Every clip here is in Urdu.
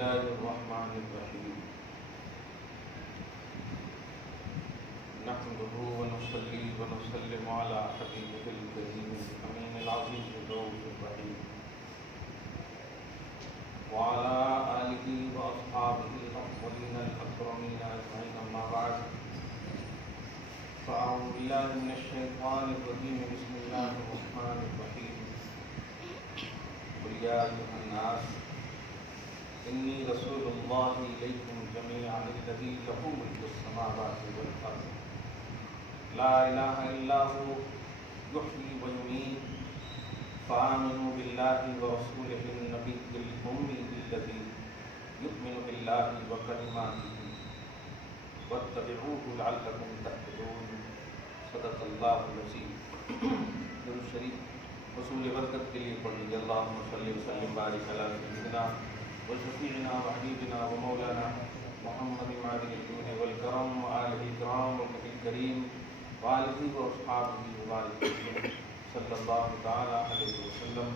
الله الرحمن الرحيم نحمده ونصلي ونسلم على حبيبه الكريم الأمين العزيز الرؤوف الرحيم وعلى آله وأصحابه الأفضلين الأكرمين أجمعين أما بعد فأعوذ بالله من الشيطان الرجيم بسم الله الرحمن الرحيم قل يا أيها الناس إني رسول الله إليكم جميعا الذي له ملك السماوات والأرض لا إله إلا هو يحيي ويميت فآمنوا بالله ورسوله النبي الأمي الذي يؤمن بالله وكلماته واتبعوه لعلكم تهتدون صدق الله العظيم. درود شریف حصول برکت کے لیے پڑھیے. اللہم صلی وسلم بارک علی سیدنا وشفیعنا وحبیبنا ومولانا محمد معدن الجود والکرم وآلہ الکرام والنبی الکریم وآلہ واصحابہ وبارک وسلم صلی اللہ تعالی علیہ وسلم.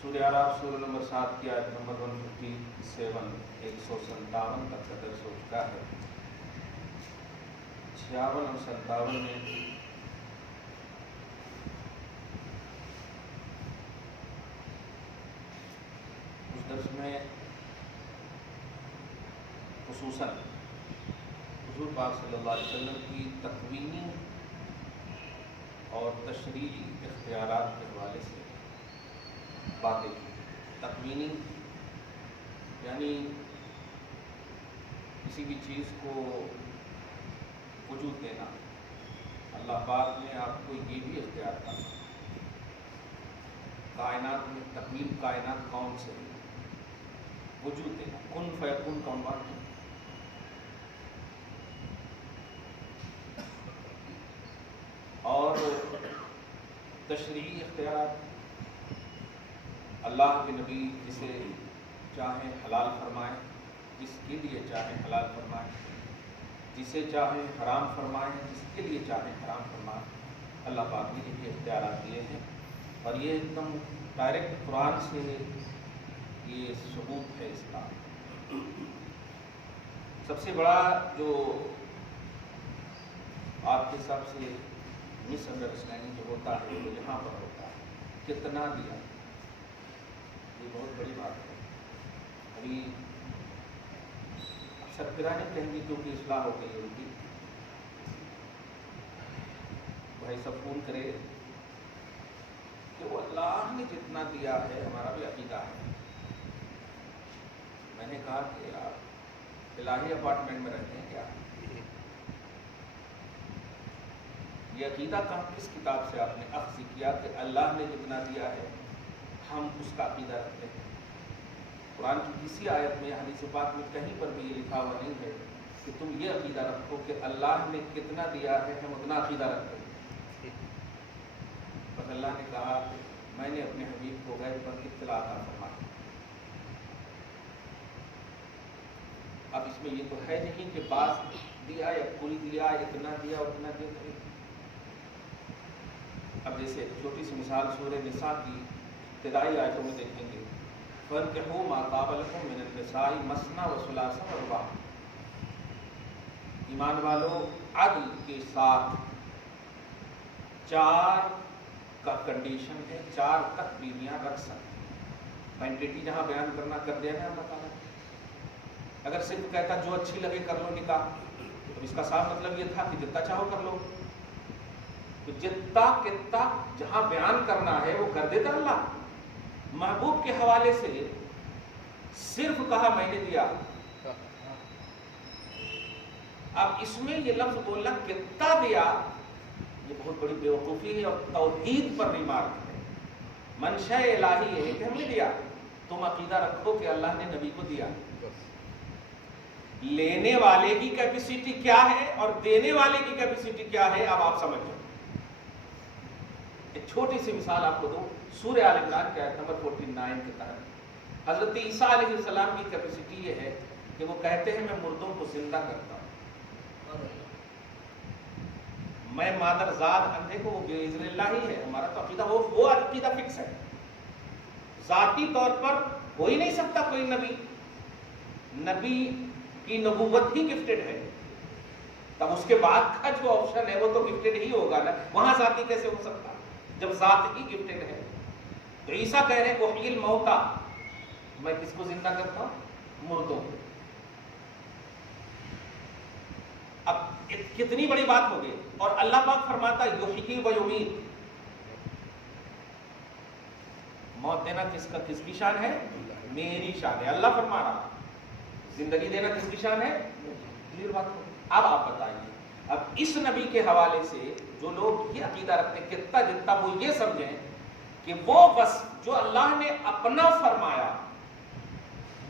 سورہ اعراف سورہ نمبر 7 کی آیت نمبر 157 157 تک کا درس ہو چکا ہے. 56 اور 57 میں اس درس میں خصوصاً حضور پاک صلی اللہ علیہ وسلم کی تکوینی اور تشریعی اختیارات کے حوالے سے باتیں کی. تکوینی یعنی کسی بھی چیز کو وجود دینا. اللہ پاک نے آپ کو یہ بھی اختیار کرنا. کائنات میں تکوین کائنات کون سے وجود دینا. کن فیکون کون بات ہے. اور تشریعی اختیارات اللہ کے نبی جسے چاہیں حلال فرمائیں, جس کے لیے چاہیں حلال فرمائیں, جسے چاہیں حرام فرمائیں, جس کے لیے چاہیں حرام فرمائیں. اللہ پاک نے یہ اختیارات دیے ہیں اور یہ ایک دم ڈائریکٹ قرآن سے یہ ثبوت ہے اس کا. سب سے بڑا جو آپ کے حساب سے مس انڈرسٹینڈنگ جو ہوتا ہے وہ یہاں پر ہوتا ہے کتنا دیا. یہ بہت بڑی بات ہے. ابھی سربراہ کہیں گی کیونکہ اصلاح ہو گئی ان کی. بھائی سب فون کرے کہ وہ اللہ نے جتنا دیا ہے ہمارا بھی عقیدہ ہے. میں نے کہا کہ آپ الہی اپارٹمنٹ میں رہتے ہیں کیا؟ یہ عقیدہ کس کتاب سے آپ نے اخذ کیا کہ اللہ نے جتنا دیا ہے ہم اس کا عقیدہ رکھتے ہیں؟ قرآن کی کسی آیت میں حدیث پاک میں کہیں پر بھی یہ لکھا ہوا نہیں ہے کہ تم یہ عقیدہ رکھو کہ اللہ نے کتنا دیا ہے ہم اتنا عقیدہ رکھتے ہیں. بس اللہ نے کہا کہ میں نے اپنے حبیب کو غیب پر اطلاع عطا فرمائی. اب اس میں یہ تو ہے نہیں کہ بعض دیا یا کل دیا, اتنا دیا اتنا دیا. اب جیسے چھوٹی سی مثال سورہ نساء کی ابتدائی آیتوں میں دیکھیں گے. فَانكِحُوا مَا طَابَ لَكُم مِّنَ النِّسَاءِ مَثْنَىٰ وَثُلَاثَ وَرُبَاعَ. ایمان والو عدل کے ساتھ 4 کا کنڈیشن ہے, 4 تک بیویاں رکھ سکتے. کوانٹٹی جہاں بیان کرنا کر دیا ہے اللہ تعالیٰ. اگر صرف کہتا جو اچھی لگے کر لو نکاح تو اس کا صاف مطلب یہ تھا کہ جتنا چاہو کر لو. تو جتنا کتنا جہاں بیان کرنا ہے وہ کر دیتا اللہ. محبوب کے حوالے سے صرف کہا میں نے دیا. اب اس میں یہ لفظ بولنا کتنا دیا یہ بہت بڑی بیوقوفی ہے اور توحید پر ریمارک ہے. منشاء الہی ہے کہ ہم نے دیا. تم عقیدہ رکھو کہ اللہ نے نبی کو دیا. لینے والے کی کیپیسٹی کیا ہے اور دینے والے کی کیپیسٹی کیا ہے اب آپ سمجھ جاؤ. ایک چھوٹی سی مثال آپ کو دوں. سورہ آل عمران کے آیت نمبر 49 کے تحت حضرت عیسیٰ علیہ السلام کی کیپیسٹی یہ ہے کہ وہ کہتے ہیں میں مردوں کو زندہ کرتا ہوں. میں مادر زاد اندھے کو وہ باذن اللہ ہی ہے. ہمارا تو عقیدہ وہ عقیدہ فکس ہے. ذاتی طور پر ہو ہی نہیں سکتا کوئی نبی نبی کی نبوت ہی گفٹڈ ہے، تب اس کے بعد کا جو آپشن ہے وہ تو گفٹڈ ہی ہوگا نا، وہاں ذاتی کیسے ہو سکتا جب ذات ہی گفٹڈ ہے؟ تو عیسیٰ کہہ رہے ہیں احیی الموتیٰ، میں کس کو زندہ کرتا ہوں؟ مردوں کو۔ اب کتنی بڑی بات ہو گئی، اور اللہ پاک فرماتا یحیی و یمیت، موت دینا کس کی شان ہے؟ میری شان ہے، اللہ فرما رہا۔ زندگی دینا کس کی شان ہے؟ کلیئر بات ہو۔ اب آپ بتائیے، اب اس نبی کے حوالے سے جو لوگ یہ عقیدہ رکھتے ہیں، کتنا جتنا وہ یہ سمجھیں کہ وہ وصف جو اللہ نے اپنا فرمایا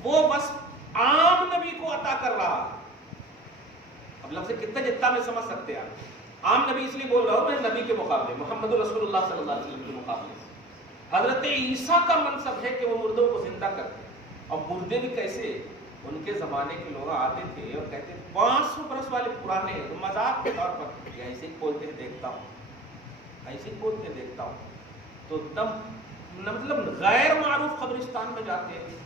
وہ وصف عام نبی کو عطا کر رہا ہے۔ اب لفظ کتنا جتنا میں سمجھ سکتے ہیں، عام نبی اس لیے بول رہا ہوں میں نبی کے مقابلے، محمد رسول اللہ صلی اللہ علیہ وسلم کے مقابلے سے حضرت عیسیٰ کا منصب ہے کہ وہ مردوں کو زندہ کرتے ہیں۔ اور مردے بھی کیسے؟ ان کے زمانے کے لوگ آتے تھے اور کہتے تھے 500 برس والے پرانے، مذاق کے طور پر یہ ایسے ہی کھولتے دیکھتا ہوں، ایسے ہی کھولتے دیکھتا ہوں، تو تب مطلب غیر معروف قبرستان میں جاتے ہیں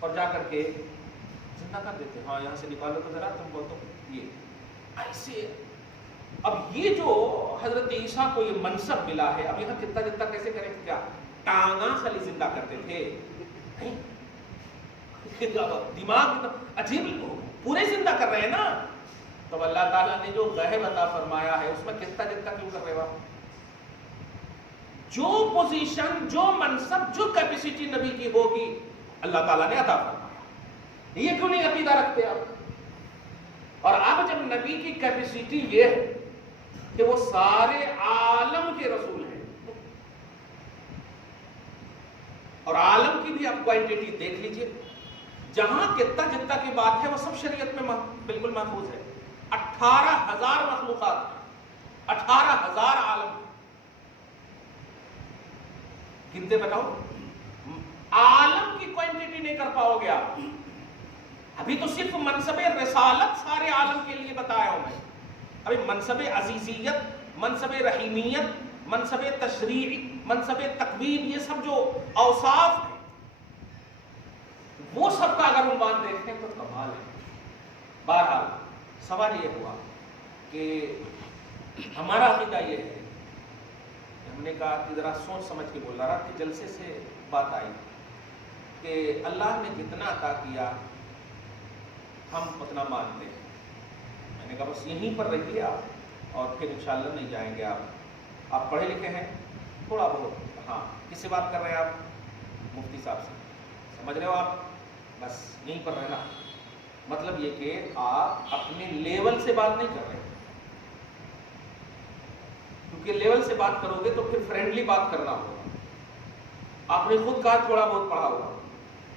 اور جا کر کے زندہ کر دیتے ہیں، ہاں یہاں سے نکالو تو ذرا تم کو، تو یہ ایسے۔ اب یہ جو حضرت عیسیٰ کو یہ منصب ملا ہے، اب یہاں کتنا جتنا کیسے کریں؟ کیا ٹانگاں خلی زندہ کرتے تھے؟ نہیں، دماغ عجیب، پورے زندہ کر رہے ہیں نا۔ تو اللہ تعالیٰ نے جو غیب عطا فرمایا ہے اس میں کتنا جتنا کیوں کر رہے ہو؟ جو پوزیشن، جو منصب، جو کیپیسٹی نبی کی ہوگی اللہ تعالیٰ نے عطا فرمایا، یہ کیوں نہیں عقیدہ رکھتے آپ؟ اور اب جب نبی کی کیپیسٹی یہ ہے کہ وہ سارے عالم کے رسول ہیں، اور عالم کی بھی آپ کوانٹٹی دیکھ لیجئے، جہاں کتنا جتنا کی بات ہے وہ سب شریعت میں بالکل محفوظ ہے۔ 18,000 مخلوقات، 18,000 عالم، گنتے بتاؤ، عالم کی کوانٹٹی نہیں کر پاؤ گے آپ۔ ابھی تو صرف منصب رسالت سارے عالم کے لیے بتایا ہوں میں، ابھی منصب عزیزیت، منصب رحیمیت، منصب تشریع، منصب تقویم، یہ سب جو اوصاف ہیں وہ سب کا اگر عنوان دیکھیں تو کمال ہے۔ بہرحال سوال یہ ہوا کہ ہمارا عقیدہ یہ ہے، ہم نے کہا کہ ذرا سوچ سمجھ کے بول رہا کہ جلسے سے بات آئی کہ اللہ نے جتنا عطا کیا ہم اتنا مانتے ہیں۔ میں نے کہا بس یہیں پر رہیے آپ، اور پھر انشاءاللہ نہیں جائیں گے آپ پڑھے لکھے ہیں تھوڑا بہت، ہاں کس سے بات کر رہے ہیں آپ؟ مفتی صاحب سے، سمجھ رہے ہو آپ؟ بس یہیں پر رہنا، مطلب یہ کہ آپ اپنے لیول سے بات نہیں کر رہے، کیونکہ لیول سے بات کرو گے تو پھر فرینڈلی بات کرنا ہوگا۔ آپ نے خود کہا تھوڑا بہت پڑھا ہوگا،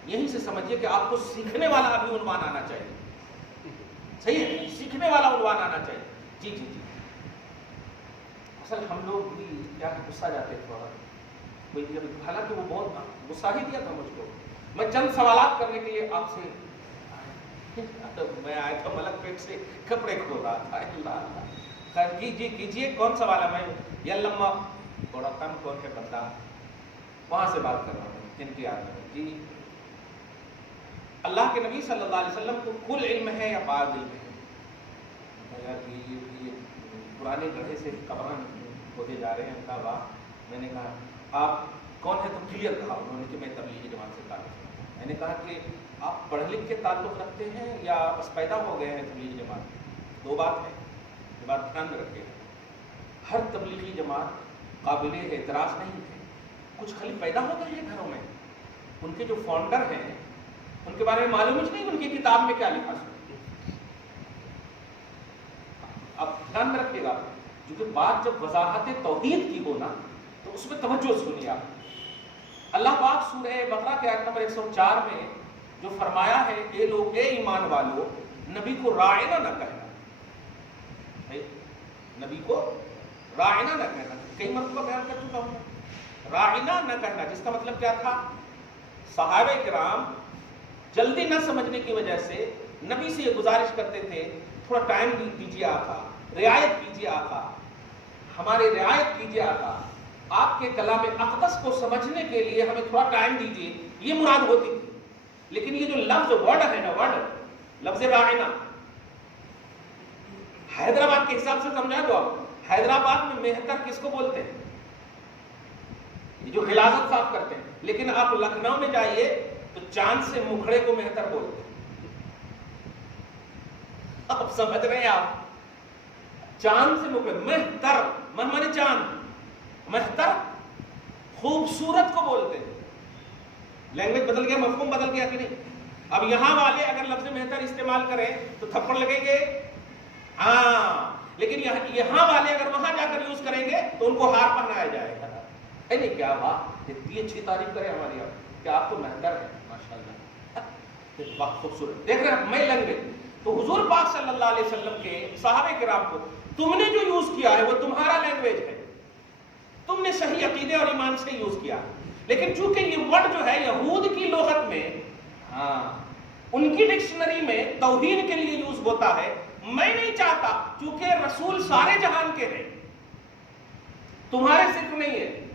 یہیں سے سمجھیے کہ آپ کو سیکھنے والا ابھی عنوان آنا چاہیے، صحیح ہے؟ سیکھنے والا عنوان آنا چاہیے۔ جی جی جی، اصل ہم لوگ بھی کیا غصہ جاتے تھوڑا، حالانکہ وہ بہت غصہ ہی دیا تھا مجھ کو، میں چند سوالات کرنے کے لیے آپ سے میں آیا تھا، ملک پیٹ سے کپڑے کھول رہا تھا، اللہ کیجیے کون سوال ہے؟ میں یلما تھوڑا کم کھول کے بندہ وہاں سے بات کر رہا ہوں، انتظار کریں جی۔ اللہ کے نبی صلی اللہ علیہ وسلم کو کل علم ہے یا بعض علم ہے؟ یار یہ پرانے گڑھے سے قبران ہوتے جا رہے ہیں، کہا واہ۔ میں نے کہا آپ کون ہے تو کلیئر کہا انہوں نے کہ میں تبلیغی جماعت سے تعلق رکھتا ہوں۔ میں نے کہا کہ آپ پڑھ لکھ کے تعلق رکھتے ہیں یا بس پیدا ہو گئے ہیں تبلیغی جماعت میں؟ دو بات ہے، یہ بات دھیان میں رکھیے۔ ہر تبلیغی جماعت قابل اعتراض نہیں ہے، کچھ خالی پیدا ہو گئے ہیں گھروں میں، ان کے جو فاؤنڈر ہیں ان کے بارے میں معلوم ہی نہیں ان کی کتاب میں کیا لکھا سکتے۔ اب دھیان میں رکھیے گا، کیونکہ بات جب وضاحت توحید کی ہو نا تو اس میں توجہ سنیے آپ۔ اللہ پاک سورہ بقرہ کے آیت نمبر 104 میں جو فرمایا ہے، اے لوگ، اے ایمان والو، نبی کو راعنا نہ کہنا، نبی کو راعنا نہ کہنا، کئی مرتبہ بیان کر چکا ہوں، راعنا نہ کہنا، جس کا مطلب کیا تھا؟ صحابہ کرام جلدی نہ سمجھنے کی وجہ سے نبی سے یہ گزارش کرتے تھے تھوڑا ٹائم دیجیے آقا، رعایت کیجیے آقا، ہمارے رعایت کیجیے آقا، آپ کے کلام اقدس کو سمجھنے کے لیے ہمیں تھوڑا ٹائم دیجیے، یہ مراد ہوتی تھی۔ لیکن یہ جو لفظ ورڈ ہے نا، ورڈ لفظ راعنا، حیدرآباد کے حساب سے سمجھا دو آپ، حیدرآباد میں مہتر کس کو بولتے ہیں؟ یہ جو غلاظت صاف کرتے ہیں. لیکن آپ لکھنؤ میں جائیے تو چاند سے مکھڑے کو مہتر بولتے ہیں. آپ سمجھ رہے ہیں؟ آپ چاند سے مکھڑے، مہتر، مہمن چاند، مہتر خوبصورت کو بولتے ہیں. لینگویج بدل گیا، مفہوم بدل گیا کہ نہیں؟ اب یہاں والے اگر لفظ مہتر استعمال کریں تو تھپڑ لگیں گے، ہاں، لیکن یہاں والے اگر وہاں جا کر یوز کریں گے تو ان کو ہار پہنایا جائے گا. نہیں کیا بات، اتنی اچھی تعریف کرے ہماری آپ کہ آپ تو مہتر ہے ماشاءاللہ، بات خوبصورت. دیکھ رہے ہیں میں لینگویج تو حضور پاک صلی اللہ علیہ وسلم کے صحابہ کرام کو تم نے جو یوز کیا ہے وہ تمہارا لینگویج ہے، تم نے صحیح عقیدے اور ایمان سے یوز کیا. لیکن چونکہ یہ ورڈ جو ہے یہود کی لغت میں، ہاں، ان کی ڈکشنری میں توہین کے لیے یوز ہوتا ہے. میں نہیں چاہتا، چونکہ رسول سارے جہان کے ہیں، تمہارے صرف نہیں ہے،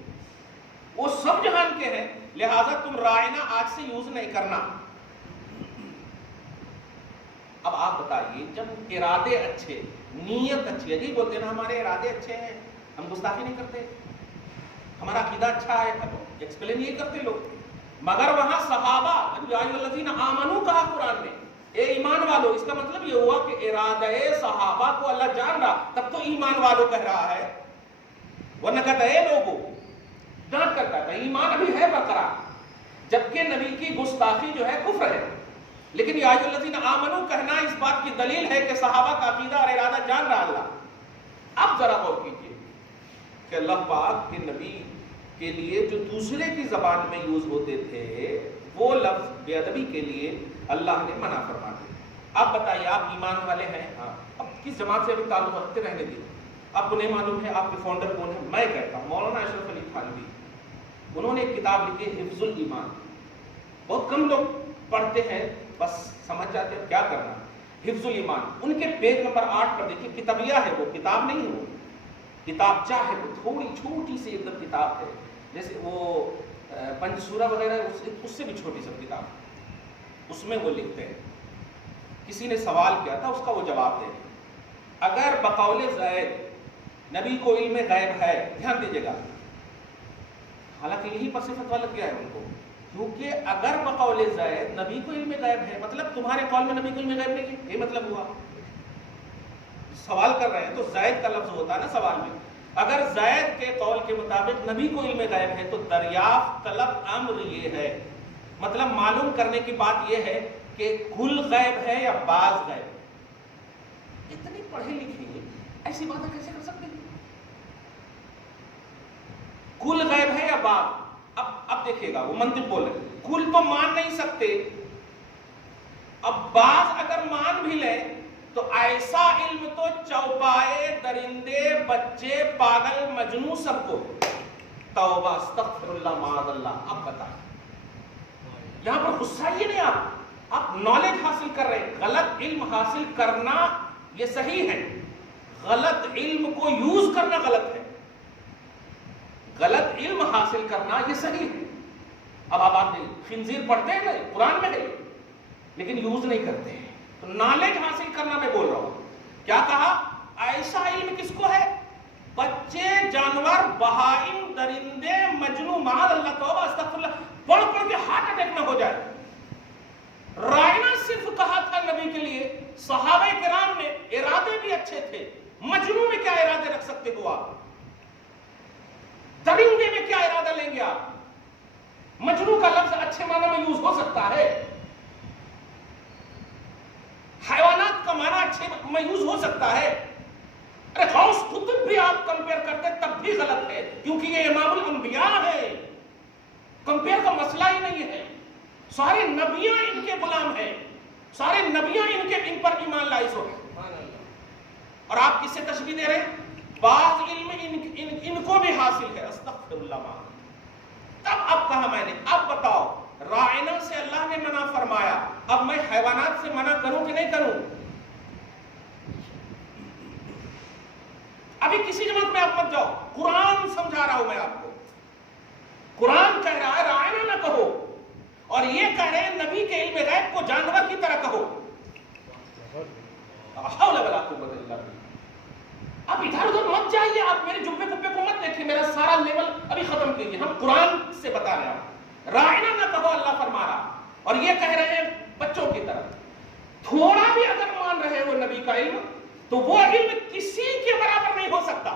وہ سب جہان کے ہیں، لہذا تم راعنا آج سے یوز نہیں کرنا. اب آپ بتائیے، جب ارادے اچھے، نیت اچھی ہے، جی بولتے ہیں نا ہمارے ارادے اچھے ہیں، ہم گستاخی نہیں کرتے، ہمارا عقیدہ اچھا ہے، ایکسپلین یہ کرتے لوگ. مگر وہاں صحابہ، یا ایھا الذین آمنوا کہا قرآن نے، اے ایمان والو، اس کا مطلب یہ ہوا کہ ارادہ صحابہ کو اللہ جان رہا، تب تو ایمان والو کہہ رہا ہے. ورنہ کہتا ہے اے لوگوں، ڈانٹ کرتا ہے ایمان ابھی ہے برقرار، جبکہ نبی کی گستاخی جو ہے کفر ہے. لیکن یا ایھا الذین آمنوا کہنا اس بات کی دلیل ہے کہ صحابہ کا عقیدہ اور ارادہ جان رہا اللہ. اب ذرا غور کیجیے کہ اللہ پاک کے نبی کے لیے جو دوسرے کی زبان میں یوز ہوتے تھے وہ لفظ بے ادبی کے لیے اللہ نے منع فرما دیا. اب بتائیے، آپ ایمان والے ہیں، ہاں، اب کس جماعت سے ابھی تعلق رکھتے رہنے دیے، آپ کو نہیں معلوم ہے آپ کے فاؤنڈر کون ہے؟ میں کہتا ہوں مولانا اشرف علی تھانوی. انہوں نے ایک کتاب لکھی حفظ الایمان، بہت کم لوگ پڑھتے ہیں، بس سمجھ جاتے ہیں کیا کرنا. حفظ الایمان، ان کے پیج نمبر 8 پر دیکھیے، کتابیہ ہے، وہ کتاب نہیں ہے، وہ کتابچہ ہے، وہ تھوڑی چھوٹی سی ایک دم کتاب ہے، جیسے وہ پنج سورہ وغیرہ اس سے بھی چھوٹی سی کتاب. اس میں وہ لکھتے ہیں، کسی نے سوال کیا تھا، اس کا وہ جواب دے. اگر بقول زید نبی کو علم غیب ہے، دھیان دیجیے گا، حالانکہ یہی پر سے فتویٰ لگ گیا ہے ان کو، کیونکہ اگر بقول زید نبی کو علم غیب ہے، مطلب تمہارے قول میں نبی کو علم غیب نہیں ہے، یہ مطلب ہوا. سوال کر رہے ہیں تو زید کا لفظ ہوتا ہے نا سوال میں. اگر زید کے قول کے مطابق نبی کو علم غیب ہے تو دریافت طلب امر یہ ہے، مطلب معلوم کرنے کی بات یہ ہے کہ کل غیب ہے یا بعض غیب. اتنے پڑھے لکھے ایسی باتیں کیسے کر سکتے ہیں؟ کل غیب ہے یا بعض؟ اب دیکھیے گا، وہ منطق بول رہے ہیں، کل تو مان نہیں سکتے، اب بعض اگر مان بھی لیں تو ایسا علم تو چوپائے، درندے، بچے، پاگل، مجنون سب کو ہے. توبہ، استغفر اللہ، معاذ اللہ. اب بتائیں، یہاں پر غصہ یہ نہیں، آپ نالج حاصل کر رہے ہیں. غلط علم حاصل کرنا یہ صحیح ہے، غلط علم کو یوز کرنا غلط ہے. غلط علم حاصل کرنا یہ صحیح ہے. اب آپ خنزیر پڑھتے ہیں نا، قرآن میں ہے، لیکن یوز نہیں کرتے ہیں. تو نالج حاصل کرنا میں بول رہا ہوں. کیا کہا؟ ایسا علم کس کو ہے؟ بچے، جانور، بہائم، درندے، مجنون، معاذ اللہ، توبہ، استغفر اللہ، پڑھ پڑھ کے ہارٹ اٹیک نہ ہو جائے. رائنا صرف کہا تھا نبی کے لیے، صحابہ کرام نے ارادے بھی اچھے تھے. مجنون میں کیا ارادے رکھ سکتے ہو آپ؟ درندے میں کیا ارادہ لیں گے آپ؟ مجنون کا لفظ اچھے معنی میں یوز ہو سکتا ہے، حیوانات کا معنی اچھے میں یوز ہو سکتا ہے. ارے غوث قطب بھی آپ کمپیئر کرتے تب بھی غلط ہے، کیونکہ یہ امام الانبیاء ہے. کمپیئر کا مسئلہ ہی نہیں ہے. سارے نبیاں ان کے غلام ہیں، سارے نبیاں ان پر ایمان لائے ہو. اور آپ کس سے تشبیہ دے رہے ہیں؟ بعض علم ان کو بھی حاصل ہے. استغفر اللہ. تب اب کہا میں نے، اب بتاؤ، رائنا سے اللہ نے منع فرمایا، اب میں حیوانات سے منع کروں کہ نہیں کروں؟ ابھی کسی جماعت میں آپ مت جاؤ، قرآن سمجھا رہا ہوں میں آپ کو. قرآن کہہ رہا ہے رائنا نہ کہو، اور یہ کہہ رہے ہیں نبی کے علم غیب کو جانور کی طرح کہو. حول ولا قوت الا باللہ. آپ ادھر ادھر مت جائیے, آپ میرے جبے کبے کو مت دیکھیں, میرا سارا لیول ابھی ختم کیجیے. ہم قرآن سے بتا رہے ہیں رائنا نہ کہو, اللہ فرما رہا. اور یہ کہہ رہے ہیں بچوں کی طرح. تھوڑا بھی اگر مان رہے ہو نبی کا علم تو وہ علم کسی کے برابر نہیں ہو سکتا,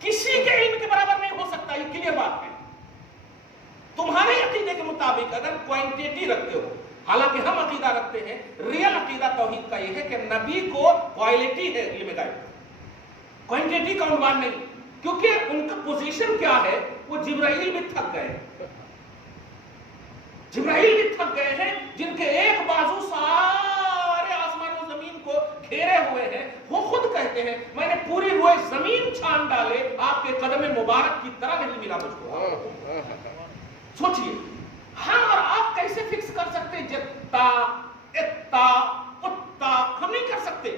کسی کے علم کے برابر نہیں ہو سکتا. یہ کلیئر بات ہے. تمہارے عقیدے کے مطابق اگر کوانٹیٹی رکھتے ہو, حالانکہ ہم عقیدہ رکھتے ہیں, ریل عقیدہ توحید کا یہ ہے کہ نبی کو کوالٹی ہے علم غیب, کوانٹیٹی کا عنوان نہیں. کیونکہ ان کا پوزیشن کیا ہے, وہ جبرائیل بھی تھک گئے, جبرائیل بھی تھک گئے ہیں, جن کے ایک بازو سارے آسمان و زمین کو گھیرے ہوئے ہیں. وہ خود کہتے ہیں میں نے پوری روئے زمین چھان ڈالے, آپ کے قدم مبارک کی طرح نہیں ملا مجھ کو. سوچئے ہم اور آپ کیسے فکس کر سکتے جتا اتا اتا, ہم نہیں کر سکتے.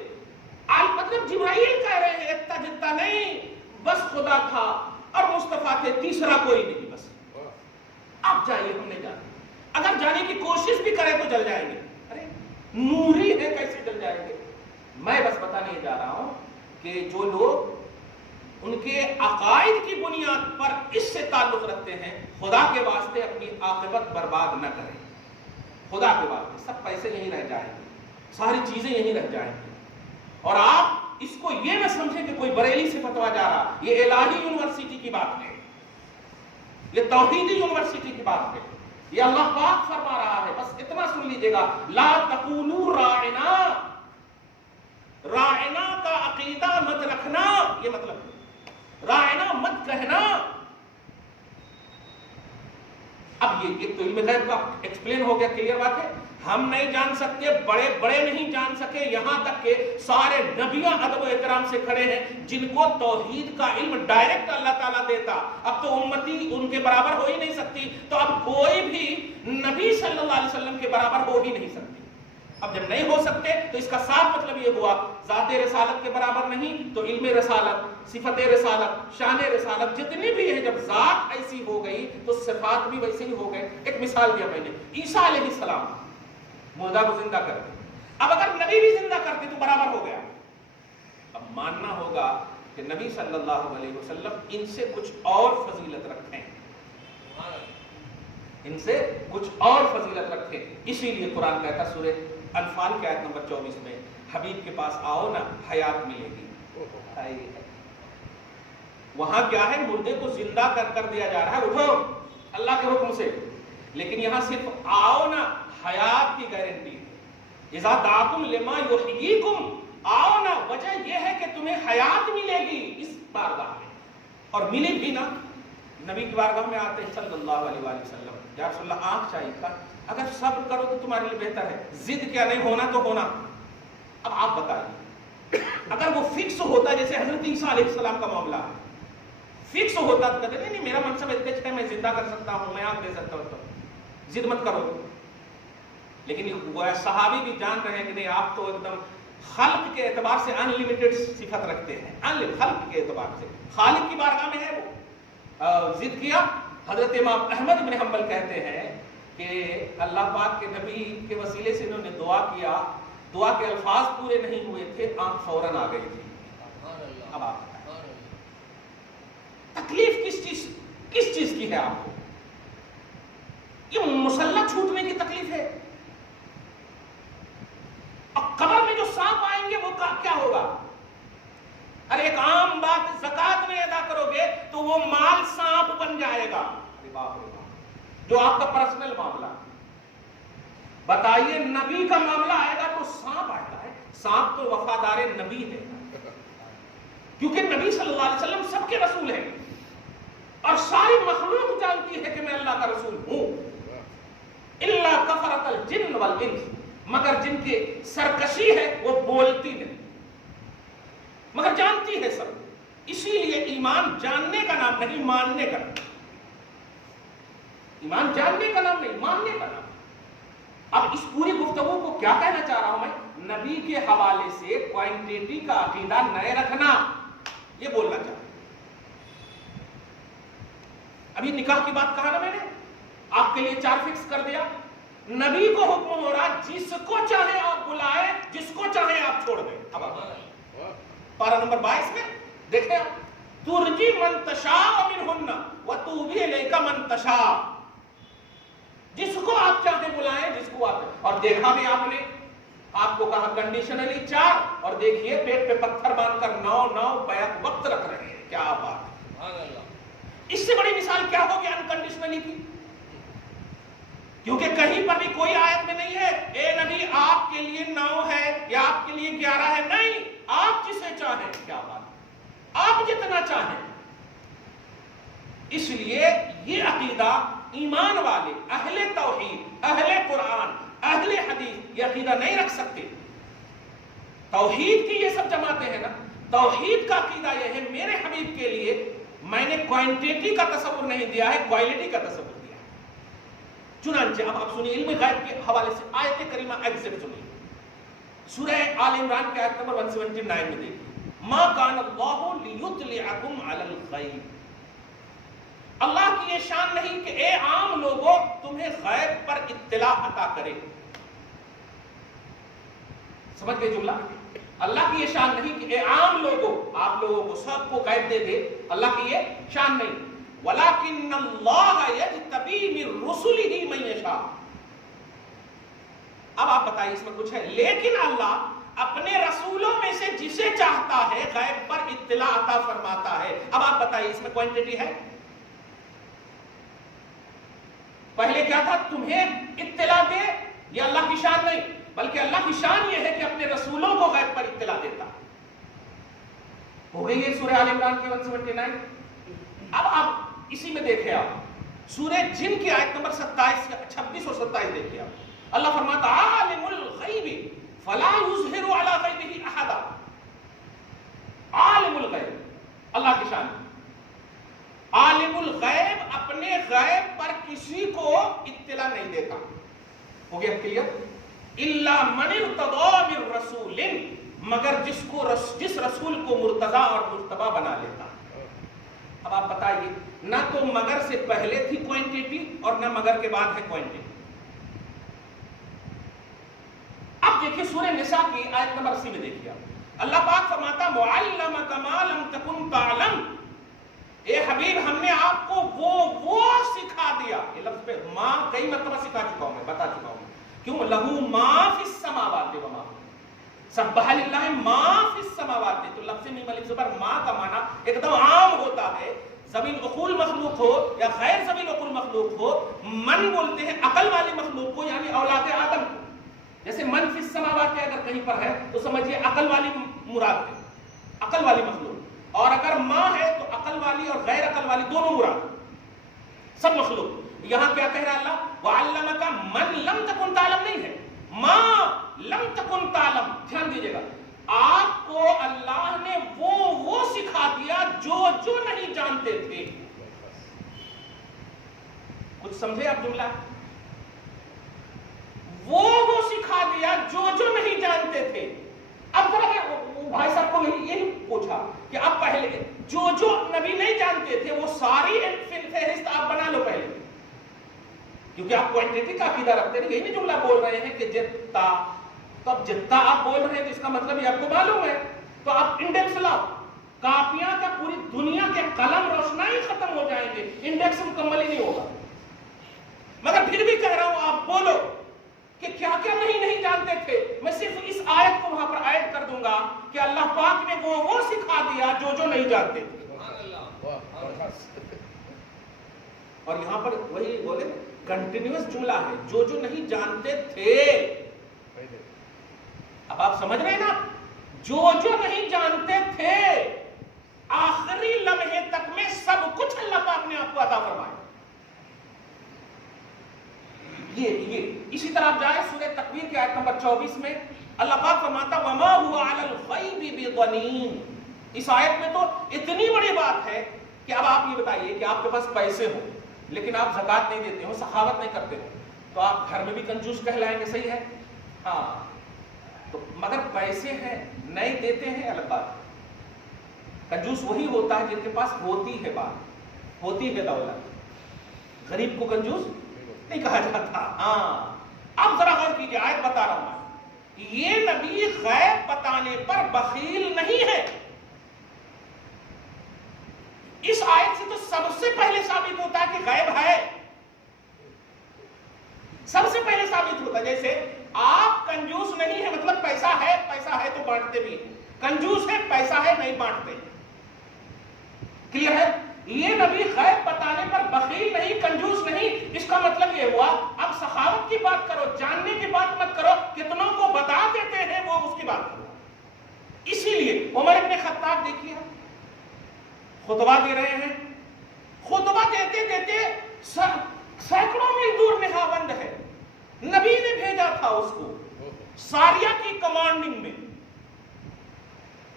مطلب جبرائیل کہہ رہے ہیں اتا جتا نہیں, بس خدا تھا اور مصطفیٰ تھے, تیسرا کوئی نہیں. بس آپ جائیے, ہم نہیں جاتے. اگر جانے کی کوشش بھی کریں تو جل جائیں گے. ارے نوری ہے, کیسے جل جائیں گے. میں بس بتانے جا رہا ہوں کہ جو لوگ ان کے عقائد کی بنیاد پر اس سے تعلق رکھتے ہیں, خدا کے واسطے اپنی عاقبت برباد نہ کریں. خدا کے واسطے سب پیسے یہیں رہ جائیں گے, ساری چیزیں یہیں رہ جائیں گی. اور آپ اس کو یہ نہ سمجھیں کہ کوئی بریلی سے فتویٰ جا رہا, یہ الہی یونیورسٹی کی بات ہے, یہ توحیدی یونیورسٹی کی بات ہے. یہ اللہ پاک فرما رہا ہے. بس اتنا سن لیجئے گا, لا تقولوا راعنا, راعنا کا عقیدہ مت رکھنا, یہ مطلب ہے راعنا مت کہنا. اب یہ تو علم غیب کا ایکسپلین ہو گیا, کلیئر بات ہے. ہم نہیں جان سکتے, بڑے بڑے نہیں جان سکے, یہاں تک کہ سارے نبیاں ادب و احترام سے کھڑے ہیں جن کو توحید کا علم ڈائریکٹ اللہ تعالیٰ دیتا. اب تو امتی ان کے برابر ہو ہی نہیں سکتی, تو اب کوئی بھی نبی صلی اللہ علیہ وسلم کے برابر ہو ہی نہیں سکتی. اب جب نہیں ہو سکتے تو اس کا صاف مطلب یہ ہوا ذات رسالت کے برابر نہیں تو علم رسالت, صفت رسالت, شان رسالت جتنی بھی ہیں, جب ذات ایسی ہو گئی تو صفات بھی ویسے ہی ہو گئے. ایک مثال دیا میں نے, عیسیٰ علیہ السلام مردہ کو زندہ کرتے, اب اگر نبی بھی زندہ کرتے تو برابر ہو گیا. اب ماننا ہوگا کہ نبی صلی اللہ علیہ وسلم ان سے کچھ اور فضیلت رکھیں, ان سے کچھ اور فضیلت رکھیں. اسی لیے قرآن کہتا سورہ انفال کی آیت نمبر 24 میں, حبیب کے پاس آؤ نا حیات ملے گی. وہاں کیا ہے, مردے کو زندہ کر دیا جا رہا ہے, اٹھو اللہ کے حکم سے, لیکن یہاں صرف آؤ نا حیات کی گارنٹی. اذا دعاکم لما یحییکم, آؤ نا, وجہ یہ ہے کہ تمہیں حیات ملے گی اس بارگاہ میں. اور ملی بھی نا, نبی کی بارگاہ میں آتے ہیں صلی اللہ علیہ وسلم, یا رسول اللہ آنکھ چاہیے کا, اگر صبر کرو تو تمہارے لیے بہتر ہے, ضد کیا نہیں ہونا تو ہونا. اب آپ بتائیے اگر وہ فکس ہوتا جیسے حضرت عیسیٰ علیہ السلام کا معاملہ ہے, فکس ہوتا تو کہتے نہیں میرا منصب اتنے ہے, میں زندہ کر سکتا ہوں, میں آنکھ دے سکتا ہوں, تو ضد مت کرو. لیکن وہ صحابی بھی جان رہے ہیں کہ نہیں, آپ تو ایک دم خلق کے اعتبار سے ان لمیٹڈ صفت رکھتے ہیں, خلق کے اعتبار سے خالق کی بارگاہ میں ہے. وہ ضد کیا. حضرت امام احمد بن حنبل کہتے ہیں کہ اللہ پاک کے نبی کے وسیلے سے انہوں نے دعا کیا, دعا کے الفاظ پورے نہیں ہوئے تھے, آنکھ فوراً آ گئی تھی. اب آپ تکلیف کس چیز کی ہے آپ کو؟ یہ مسلح چھوٹنے کی تکلیف ہے. اب قبر میں جو سانپ آئیں گے وہ کیا ہوگا؟ ارے ایک عام بات, زکات میں ادا کرو گے تو وہ مال سانپ بن جائے گا. جو آپ کا پرسنل معاملہ, بتائیے نبی کا معاملہ آئے گا تو سانپ آتا ہے. سانپ تو وفادار نبی ہے, کیونکہ نبی صلی اللہ علیہ وسلم سب کے رسول ہیں اور ساری مخلوق جانتی ہے کہ میں اللہ کا رسول ہوں. الا کفرۃ الجن والانس, مگر جن کی سرکشی ہے وہ بولتی نہیں مگر جانتی ہے سب. اسی لیے ایمان جاننے کا نام نہیں, ماننے کا نام. ایمان جاننے کا نام نہیں, ماننے کا نام. اب اس پوری گفتگو کو کیا کہنا چاہ رہا ہوں میں, نبی کے حوالے سے کوانٹیٹی کا عقیدہ نہ رکھنا, یہ بولنا چاہتا ہوں. ابھی نکاح کی بات کہا نا میں نے, آپ کے لیے 4 فکس کر دیا. نبی کو حکم ہو رہا جس کو چاہے آپ بلائیں, جس کو چاہے آپ چھوڑ دیں. اب پارہ نمبر 22 میں دیکھیں آپ, ترجی من تشاء منہن وتوبی الیک من تشاء, جس کو آپ چاہتے بلائیں, جس کو آپ, اور دیکھا بھی آپ نے, آپ کو کہا کنڈیشنلی 4, اور دیکھیے پیٹ پہ پتھر باندھ کر 9 بیک وقت رکھ رہے ہیں. کیا بات, اس سے بڑی مثال کیا ہوگی انکنڈیشنلی کی؟ کیونکہ کہیں پر بھی کوئی آیت میں نہیں ہے اے نبی آپ کے لیے 9 ہے یا آپ کے لیے 11 ہے, نہیں, آپ جسے چاہیں. کیا بات, آپ جتنا چاہیں. اس لیے یہ عقیدہ ایمان والے, اہل توحید, اہل قرآن, اہل حدیث یہ عقیدہ نہیں رکھ سکتے. توحید کی یہ سب جماعتیں ہیں نا, توحید کا عقیدہ یہ ہے میرے حبیب کے لیے میں نے کوانٹیٹی کا تصور نہیں دیا ہے, کوالٹی کا تصور دیا ہے. چنانچہ اب آپ سنیے علم غیب کے حوالے سے آیت کریمہ ایگزیکٹ سنیے. سورہ آل عمران کے آیت نمبر 179 میں دیکھیے, ما کان اللہ لیطلعکم علی الغیب, اللہ کی یہ شان نہیں کہ اے عام لوگوں تمہیں غیب پر اطلاع عطا کرے. سمجھ گئے جملہ؟ اللہ کی یہ شان نہیں کہ اے عام لوگوں, آپ لوگوں کو سب کو غیب دے دے, اللہ کی یہ شان نہیں. وَلَكِنَّ اللَّهَ يَجْتَبِي مِن رُّسُلِهِ مَن يَشَاءُ. اب آپ بتائیے اس میں کچھ ہے, لیکن اللہ اپنے رسولوں میں سے جسے چاہتا ہے غیب پر اطلاع عطا فرماتا ہے. اب آپ بتائیے اس میں کوانٹیٹی ہے؟ پہلے کیا تھا, تمہیں اطلاع دے, یہ اللہ کی شان نہیں, بلکہ اللہ کی شان یہ ہے کہ اپنے رسولوں کو غیب پر اطلاع دیتا. ہو گئی یہ سورہ آل عمران کی 179. اب آپ اسی میں دیکھیں, آپ سورہ جن کی آیت نمبر 26 اور 27 دیکھیں آپ. اللہ فرماتا عالم الغیب فلا یظہر علی غیبہ احدا. عالم الغیب اللہ کی شان, عالم الغیب اپنے غیب پر کسی کو اطلاع نہیں دیتا. ہو گیا کلیئر؟ الا من ارتضی من رسول, مگر جس رسول کو مرتضی اور مرتبہ بنا لیتا. اب آپ بتائیے, نہ تو مگر سے پہلے تھی کوانٹیٹی اور نہ مگر کے بعد ہے کوانٹیٹی. اب دیکھیے سورہ نساء کی آیت نمبر 80 میں دیکھیے, اللہ پاک فرماتا وعلمک ما لم تکن تعلم, اے حبیب ہم نے آپ کو وہ سکھا دیا. یہ لفظ پہ ماں کئی مرتبہ سکھا چکا ہوں میں, بتا چکا ہوں. کیوں؟ لہو ما فی السماوات و ما سبح للہ ما فی السماوات. تو لفظ میم الف زبر ما کا معنی ایک دم عام ہوتا ہے, ذوی العقول مخلوق ہو یا غیر ذوی العقول مخلوق ہو. من بولتے ہیں عقل والی مخلوق کو, یعنی اولاد آدم کو. جیسے من فی السماوات اگر کہیں پر ہے تو سمجھیے عقل والی مراد ہے, عقل والی مخلوق. اور اگر ماں ہے تو عقل والی اور غیر عقل والی دونوں مراد, سب مخلوق. یہاں کیا کہہ رہا اللہ, وَعَلَّمَكَ مَن لَمْ تَكُنْ تَعْلَمْ نہیں ہے, مَا لَمْ تَكُنْ تَعْلَمْ. دھیان دیجئے گا, آپ کو اللہ نے وہ سکھا دیا جو نہیں جانتے تھے. کچھ سمجھے آپ جملہ؟ وہ سکھا دیا جو نہیں جانتے تھے. اب ذرا بھائی صاحب کو یہی پوچھا کہ اب پہلے جو نبی نہیں جانتے تھے وہ ساری فہرست آپ بنا لو پہلے, کیونکہ آپ کوانٹیٹی کا عقیدہ رکھتے ہیں. یہی جملہ بول رہے ہیں کہ جتنا, تو اب جتنا آپ بول رہے ہیں تو اس کا مطلب یہ آپ کو معلوم ہے. تو آپ انڈیکس لاؤ, کاپیاں کا پوری دنیا کے قلم روشنائی ختم ہو جائیں گے, انڈیکس مکمل ہی نہیں ہوگا. مگر پھر بھی کہہ رہا ہوں آپ بولو کہ کیا کیا نہیں جانتے تھے. میں صرف اس آیت کو وہاں پر ایڈ کر دوں گا کہ اللہ پاک نے وہ سکھا دیا جو نہیں جانتے تھے. اور یہاں پر وہی بولے کنٹینیوس جملہ ہے, جو نہیں جانتے تھے. اب آپ سمجھ رہے ہیں نا, جو نہیں جانتے تھے آخری لمحے تک میں سب کچھ اللہ پاک نے آپ کو عطا فرمایا. یہ اسی طرح آپ جائے سورہ تکویر کی آیت نمبر 24 میں, اللہ پاک فرماتا وما هو علی الغیب بضنین. اس آیت میں تو اتنی بڑی بات ہے کہ اب آپ یہ بتائیے کہ آپ کے پاس پیسے ہوں لیکن آپ زکوٰۃ نہیں دیتے ہو, سخاوت نہیں کرتے ہو, تو آپ گھر میں بھی کنجوس کہلائیں گے, صحیح ہے؟ ہاں, تو مگر پیسے ہیں نہیں دیتے ہیں الگ بات. کنجوس وہی ہوتا ہے جن کے پاس ہوتی ہے بات, ہوتی ہے دولت. غریب کو کنجوس نہیں کہا جاتا. ہاں اب ذرا غور کیجیے، آیت بتا رہا ہوں، یہ نبی غیب بتانے پر بخیل نہیں ہے. اس آیت سے تو سب سے پہلے ثابت ہوتا ہے کہ غیب ہے. سب سے پہلے ثابت ہوتا ہے. جیسے آپ کنجوس نہیں ہے، مطلب پیسہ ہے تو بانٹتے بھی ہیں. کنجوس ہے، پیسہ ہے نہیں بانٹتے. کلیئر ہے؟ یہ نبی غیب بتانے پر بخیل نہیں، کنجوس نہیں. اس کا مطلب یہ ہوا اب سخاوت کی بات کرو، جاننے کی بات مت کرو، کتنوں کو بتا دیتے ہیں وہ اس کی بات کرو. اسی لیے عمر ابن خطاب دیکھیے خطبہ دے رہے ہیں، خطبہ دیتے دیتے سینکڑوں میل دور نگاہبند ہے. نبی نے بھیجا تھا اس کو ساریہ کی کمانڈنگ میں.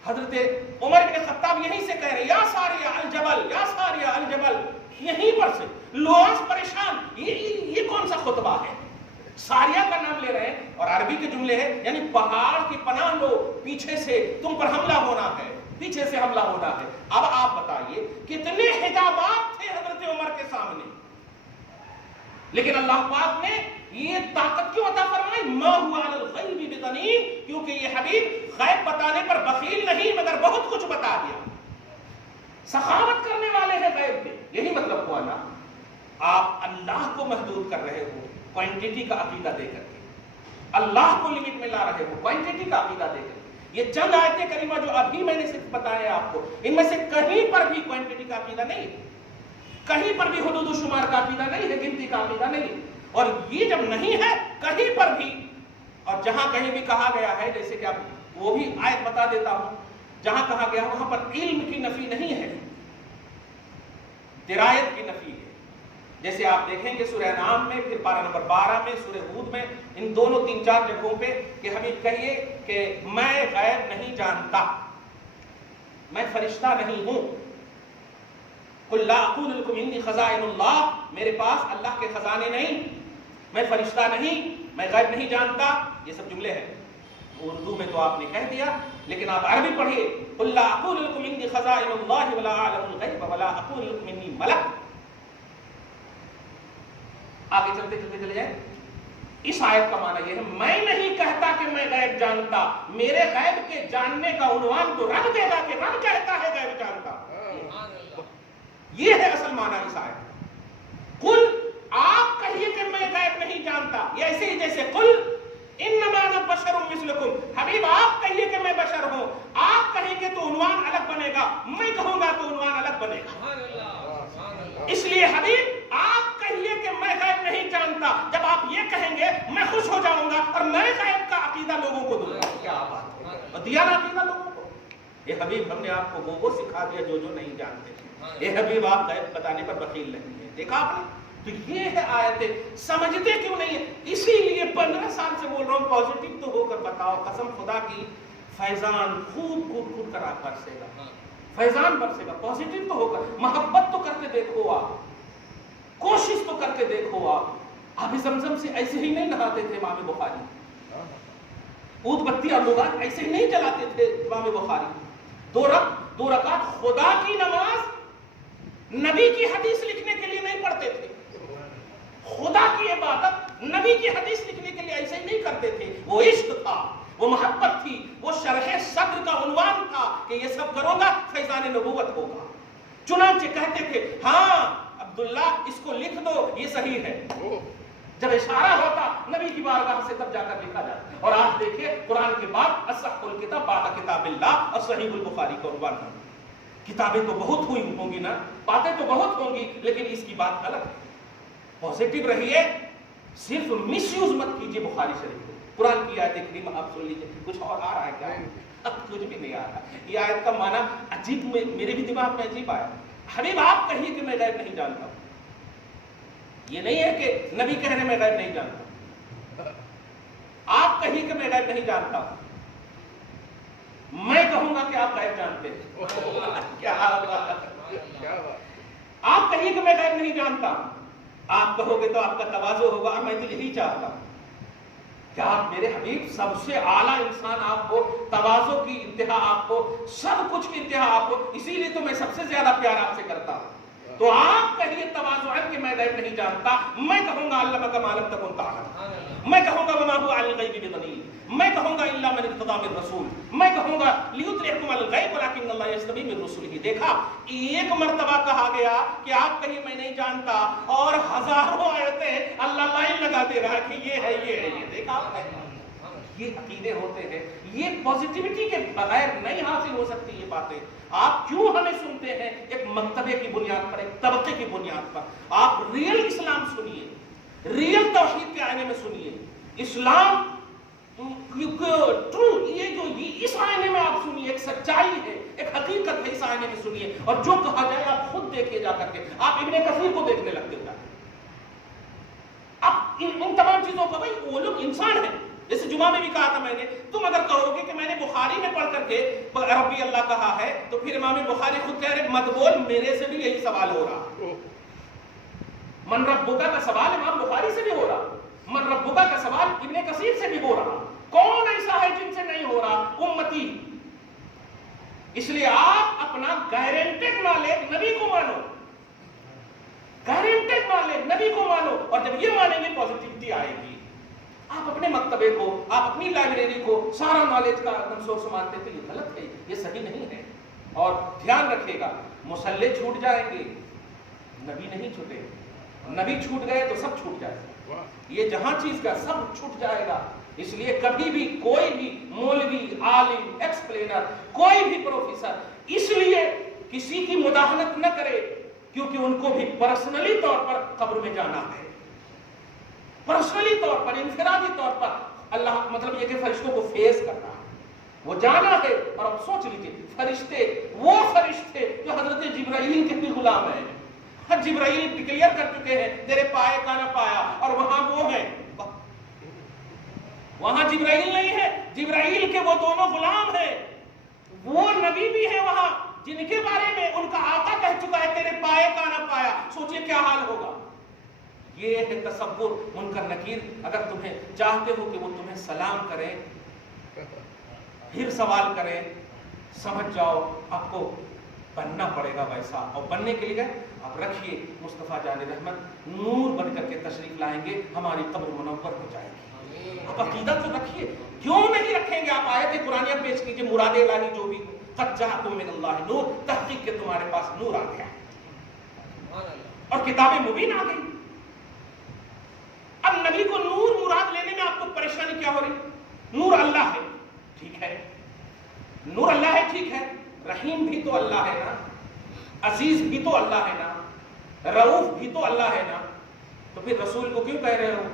حضرت عمر بن خطاب یہیں سے کہہ رہے یا ساریہ الجبل، یا ساریہ الجبل. یہیں پر سے لوگ پریشان، یہ کون سا خطبہ ہے؟ ساریہ کا نام لے رہے ہیں اور عربی کے جملے ہیں، یعنی پہاڑ کی پناہ لو، پیچھے سے تم پر حملہ ہونا ہے، پیچھے سے حملہ ہونا ہے. اب آپ بتائیے کتنے حجابات تھے حضرت عمر کے سامنے، لیکن اللہ پاک نے یہ طاقت کیوں عطا فرمائی؟ ما هو علی الغیب بضنین، کیونکہ یہ حبیب غیب بتانے پر بخیل نہیں مگر بہت کچھ بتا دیا. سخاوت کرنے والے ہیں غیب کے. یہی مطلب ہوا نا. آپ اللہ کو محدود کر رہے ہو کوانٹٹی کا عقیدہ دے کر کے، اللہ کو لمٹ میں لا رہے ہو کوانٹٹی کا عقیدہ دے کر کے. یہ چند آیتیں کریمہ جو ابھی میں نے صرف بتائے آپ کو، ان میں سے کہیں پر بھی کوانٹٹی کا عقیدہ نہیں، کہیں پر بھی حدود و شمار کا عقیدہ نہیں ہے، گنتی کا عقیدہ نہیں. اور یہ جب نہیں ہے کہیں پر بھی، اور جہاں کہیں بھی کہا گیا ہے، جیسے کہ اب وہ بھی آیت بتا دیتا ہوں، جہاں کہا گیا وہاں پر علم کی نفی نہیں ہے، درایت کی نفی ہے. جیسے آپ دیکھیں گے سورہ انعام میں، پھر پارہ نمبر 12 میں، سورہ ہود میں، ان دونوں 3-4 جگہوں پہ کہ حبیب کہیے کہ میں غیب نہیں جانتا، میں فرشتہ نہیں ہوں. قل لا اقول لكم انی خزائن اللہ، میرے پاس اللہ کے خزانے نہیں، میں فرشتہ نہیں، میں غیب نہیں جانتا. یہ سب جملے ہیں. اردو میں تو آپ نے کہہ دیا، لیکن آپ عربی پڑھیے. قل لا اقول لكم انی خزائن اللہ ولا اعلم الغیب ولا اقول لكم انی ملک. آگے چلتے چلتے چلے جائیں. اس آیت کا معنی یہ ہے میں نہیں کہتا کہ میں غیب جانتا، میرے غیب کے جاننے کا عنوان تو رب دے گا کہ رب کہتا ہے غیب جانتا. یہ ہے اصل معنی اس آیت کا. قل، آپ کہیے کہ میں غیب نہیں جانتا. یہ ایسے ہی جیسے قل انما انا بشر مثلکم، حبیب آپ کہیے کہ میں بشر ہوں. آپ کہیں گے تو عنوان الگ بنے گا، میں کہوں گا تو عنوان الگ بنے گا. اس لیے حبیب آپ کہیے کہ میں غیب نہیں جانتا. جب آپ یہ کہیں گے میں خوش ہو جاؤں گا اور میں غیب کا عقیدہ لوگوں کو دوں گا. کیا بات ہے، اور دیا نا عقیدہ لوگوں کو. یہ حبیب ہم نے آپ کو وہ سکھا دیا جو نہیں جانتے. اے حبیب آپ غیب بتانے پر بخیل نہیں ہے. دیکھا آپ نے؟ تو یہ ہے آیتیں. سمجھتے کیوں نہیں ہے؟ اسی لیے 15 سال سے بول رہا ہوں پازیٹیو تو ہو کر بتاؤ. قسم خدا کی فیضان خود کر آپ برسے گا، فیضان برسے گا. پازیٹیو تو ہو کر، محبت تو کر کے دیکھو، آپ کوشش تو کر کے دیکھو. آپ آب زمزم سے ایسے ہی نہیں نہاتے تھے امام بخاری، اود بتی اور لغات ایسے ہی نہیں چلاتے تھے امام بخاری. 2 رکعت خدا کی نماز نبی کی حدیث لکھنے کے لیے نہیں پڑھتے تھے. خدا کی عبادت نبی کی حدیث لکھنے کے لیے ایسے ہی نہیں کرتے تھے. وہ عشق تھا، وہ محبت تھی، وہ شرح صدر کا عنوان تھا کہ یہ سب کروں گا فیضان نبوت ہوگا. چنانچہ کہتے تھے ہاں عبداللہ اس کو لکھ دو، یہ صحیح ہے. جب اشارہ ہوتا نبی کی بارگاہ سے تب جا کر لکھا جاتا. اور آپ دیکھیے قرآن کے بعد اصح الکتاب بعد کتاب اللہ اور صحیح البخاری کا عنوان ہے. کتابیں تو بہت ہوئی ہوں گی نا، باتیں تو بہت ہوں گی، لیکن اس کی بات الگ ہے. پازیٹیو رہیے، صرف مس یوز مت کیجیے بخاری شریف کو. قرآن کی آیت کریمہ آپ سن لیجیے. کچھ اور آ رہا ہے کیا؟ اب کچھ بھی نہیں آ رہا. یہ آیت کا معنی عجیب میرے بھی دماغ میں عجیب آیا. حبیب آپ کہیے کہ میں غیب نہیں جانتا. یہ نہیں ہے کہ نبی کہنے میں غیب نہیں جانتا. آپ کہیے کہ میں غیب نہیں جانتا، میں کہوں گا کہ آپ غیب جانتے ہیں. کیا آپ کہیے کہ میں غیب نہیں جانتا، آپ کہو گے تو آپ کا تواضع ہوگا اور میں تو یہی چاہتا ہوں. کیا آپ میرے حبیب سب سے اعلیٰ انسان، آپ کو تواضع کی انتہا، آپ کو سب کچھ کی انتہا آپ کو، اسی لیے تو میں سب سے زیادہ پیار آپ سے کرتا ہوں. تو آپ کہیے تواضعاً کہ میں غیب نہیں جانتا، میں کہوں گا علمک ما لم تکن تعلم، میں کہوں گا وما هو علی الغیب بضنین، میں کہوں گا الا من ارتضی من رسول، میں کہوں گا لیطلعکم علی الغیب ولکن اللہ یجتبی من رسلہ۔ دیکھا ایک مرتبہ کہا گیا کہ آپ کہیں میں نہیں جانتا، اور ہزاروں آیتیں اللہ لائن لگا دے رہا ہے کہ یہ ہے یہ ہے یہ۔ دیکھا یہ عقیدے ہوتے ہیں، یہ پوزیٹیوٹی کے بغیر نہیں حاصل ہو سکتی یہ باتیں۔ آپ کیوں ہمیں سنتے ہیں؟ ایک مرتبے کی بنیاد پر، ایک طبقے کی بنیاد پر۔ آپ ریئل اسلام سنیے، ریئل توحید کے آئینے میں سنیے، اسلام ٹرو، یہ جو اس آئینے میں آپ سنیے، ایک سچائی ہے، ایک حقیقت ہے، اس آئینے میں سنیے، اور جو کہا جائے آپ خود دیکھیے جا کر کے۔ آپ ابن کثیر کو دیکھنے لگتے ہیں، اب ان تمام چیزوں کا، بھائی وہ لوگ انسان ہیں۔ جیسے جمعہ میں بھی کہا تھا میں نے، تم اگر کہو گے کہ میں نے بخاری میں پڑھ کر کے ربی اللہ کہا ہے، تو پھر امام بخاری خود کہہ رہے مت بول، میرے سے بھی یہی سوال ہو رہا۔ من ربکا کا سوال امام بخاری سے بھی ہو رہا، من ربکا کا سوال ابن کثیر سے بھی ہو رہا۔ کون ایسا ہے جن سے نہیں ہو رہا؟ امتی۔ اس لیے آپ اپنا گارنٹیڈ نالج نبی کو مانو، گارنٹیڈ نالج نبی کو مانو، اور جب یہ مانیں گے پوزیٹیوٹی آئے گی۔ آپ اپنے مکتبے کو، آپ اپنی لائبریری کو سارا نالج کا سورس مانتے تو یہ غلط ہے، یہ صحیح نہیں ہے۔ اور دھیان رکھیے گا، مسلح چھوٹ جائیں گے، نبی نہیں چھوٹے، نبی چھوٹ گئے تو سب چھوٹ جائے گا، یہ جہاں چیز کا سب چھوٹ جائے گا۔ اس لیے کبھی بھی کوئی بھی مولوی، عالم، ایکسپلینر، کوئی بھی پروفیسر اس لیے کسی کی مداخلت نہ کرے کیونکہ ان کو بھی پرسنلی طور پر قبر میں جانا ہے، پرسنلی طور پر، انفرادی طور پر۔ اللہ مطلب یہ کہ فرشتوں کو فیس کرنا ہے، وہ جانا ہے۔ اور اب سوچ لیجیے، فرشتے، وہ فرشتے جو حضرت جبرائیل کے بھی غلام ہیں، جبرائیل ڈکلیئر کر چکے ہیں تیرے پائے کا نہ پایا، اور وہاں وہ ہیں، وہاں جبرائیل نہیں ہے، جبرائیل کے وہ دونوں غلام ہیں، وہ نبی بھی ہیں وہاں، جن کے بارے میں ان کا آقا کہہ چکا ہے تیرے پائے کا نہ پایا۔ سوچئے کیا حال ہوگا۔ یہ ہے تصور۔ منکر نکیر اگر تمہیں چاہتے ہو کہ وہ تمہیں سلام کریں، پھر سوال کریں، سمجھ جاؤ آپ کو بننا پڑے گا ویسا، اور بننے کے لیے آپ رکھیے مصطفیٰ جان رحمت نور بن کر کے تشریف لائیں گے، ہماری قبر منور ہو جائے گی۔ آپ عقیدہ تو رکھیے، کیوں نہیں رکھیں گے؟ آپ آیت قرآنیہ پیش کیجئے، مراد الہی جو بھی ہو، قد جاءکم من اللہ نور، تحقیق کے تمہارے پاس نور آ گیا اور کتاب مبین آ گئی۔ اب نبی کو نور مراد لینے میں آپ کو پریشانی کیا ہو رہی؟ نور اللہ ہے، ٹھیک ہے، نور اللہ ہے، ٹھیک ہے، رحیم بھی تو اللہ ہے نا، عزیز بھی تو اللہ ہے نا، رؤوف بھی تو اللہ ہے نا، تو پھر رسول کو کیوں کہہ رہے ہو؟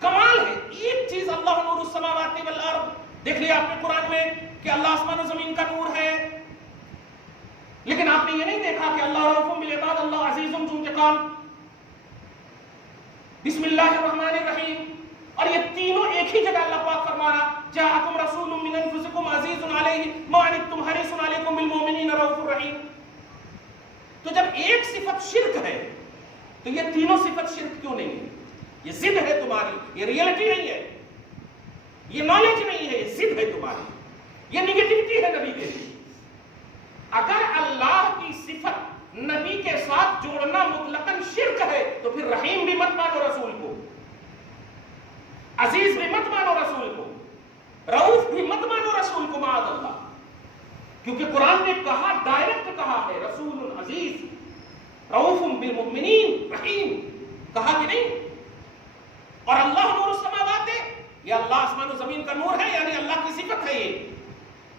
کمال ہے، ایک چیز اللہ نور السماوات والارض، دیکھ لیا آپ نے قرآن میں کہ اللہ آسمان و زمین کا نور ہے، لیکن آپ نے یہ نہیں دیکھا کہ اللہ رؤوف بالعباد، اللہ عزیز ذو انتقام، بسم اللہ الرحمن الرحیم، اور یہ تینوں ایک ہی جگہ اللہ پاک فرما رہا جاءکم رسول من انفسکم عزیز علیہ ما عنتم حریص علیکم بالمؤمنین رؤوف الرحیم۔ تو جب ایک صفت شرک ہے تو یہ تینوں صفت شرک کیوں نہیں ہے؟ یہ ضد ہے تمہاری، یہ ریئلٹی نہیں ہے، یہ نالج نہیں ہے، یہ ضد ہے تمہاری، یہ نیگیٹیوٹی ہے نبی کے لیے۔ اگر اللہ کی صفت نبی کے ساتھ جوڑنا مطلقاً شرک ہے تو پھر رحیم بھی مت مانو رسول کو، عزیز بھی مت مانو رسول کو، رؤوف بھی مت مانو رسول کو، معاذ اللہ، کیونکہ قرآن نے کہا، ڈائریکٹ کہا ہے رسول عزیز رؤوف بالمؤمنین رحیم، کہا کہ نہیں؟ اور اللہ نور السماوات ہے، یہ اللہ آسمان و زمین کا نور ہے، یعنی اللہ کی صفت ہے یہ۔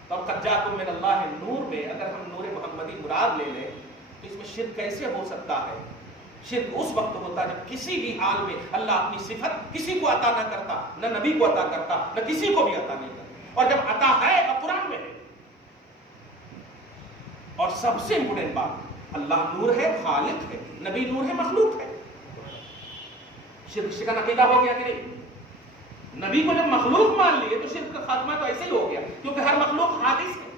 تو قد جاءکم من اللہ نور میں اگر ہم نور محمدی مراد لے لیں تو اس میں شرک کیسے ہو سکتا ہے؟ شرک اس وقت ہوتا ہے جب کسی بھی حال میں اللہ اپنی صفت کسی کو عطا نہ کرتا، نہ نبی کو عطا کرتا، نہ کسی کو بھی عطا نہیں کرتا، اور جب عطا ہے اور قرآن میں ہے۔ اور سب سے امپورٹنٹ بات، اللہ نور ہے، خالق ہے، نبی نور ہے، مخلوق ہے۔ شرک شکن عقیدہ ہو گیا کہ نہیں؟ نبی کو جب مخلوق مان لیے تو شرک کا خاتمہ تو ایسے ہی ہو گیا، کیونکہ ہر مخلوق حادث ہے،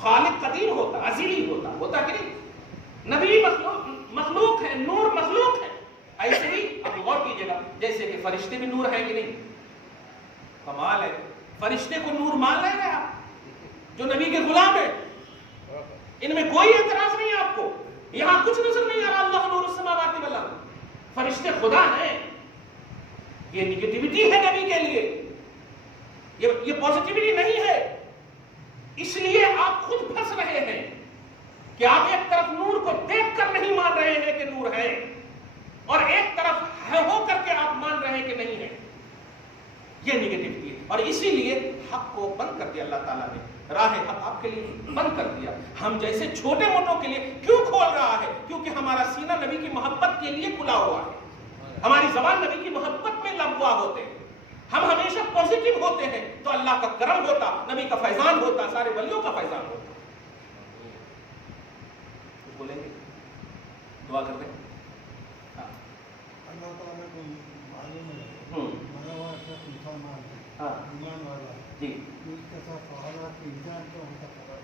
خالق قدیم ہوتا، ازلی ہوتا کہ نہیں؟ نبی مخلوق ہے، نور مخلوق ہے۔ ایسے ہی اب غور کیجئے گا، جیسے کہ فرشتے بھی نور ہیں کہ نہیں؟ کمال ہے، فرشتے کو نور مان رہے ہیں آپ جو نبی کے غلام ہیں، ان میں کوئی اعتراض یہاں کچھ نظر نہیں آ رہا اللہ نور السماوات والارض، فرشتے خدا ہیں. یہ نگیٹیوٹی ہے نبی کے لیے، یہ پازیٹیوٹی نہیں ہے. اس لیے آپ خود پھنس رہے ہیں کہ آپ ایک طرف نور کو دیکھ کر نہیں مان رہے ہیں کہ نور ہے، اور ایک طرف ہے ہو کر کے آپ مان رہے ہیں کہ نہیں ہے. یہ نگیٹیوٹی ہے، اور اسی لیے حق کو بند کر دیا اللہ تعالیٰ نے. راہ حق آپ کے لیے بند کر دیا. ہم جیسے چھوٹے موٹوں کے لیے کیوں کھول رہا ہے؟ کیونکہ ہمارا سینہ نبی کی محبت کے لیے کھلا ہوا ہے، ہماری زبان نبی کی محبت میں لبوا ہوتے ہیں، ہم ہمیشہ پازیٹیو ہوتے ہیں تو اللہ کا کرم ہوتا، نبی کا فیضان ہوتا، سارے ولیوں کا فیضان ہوتا. کچھ بولیں گے؟ دعا کر دیں. اللہ تعالیٰ کو معلوم ہے مرا ہوا شخص مسلمان ہے، ایمان والا ہے، جی اس کے ساتھ سوالات کی انجام تو ان کا سوال ہے.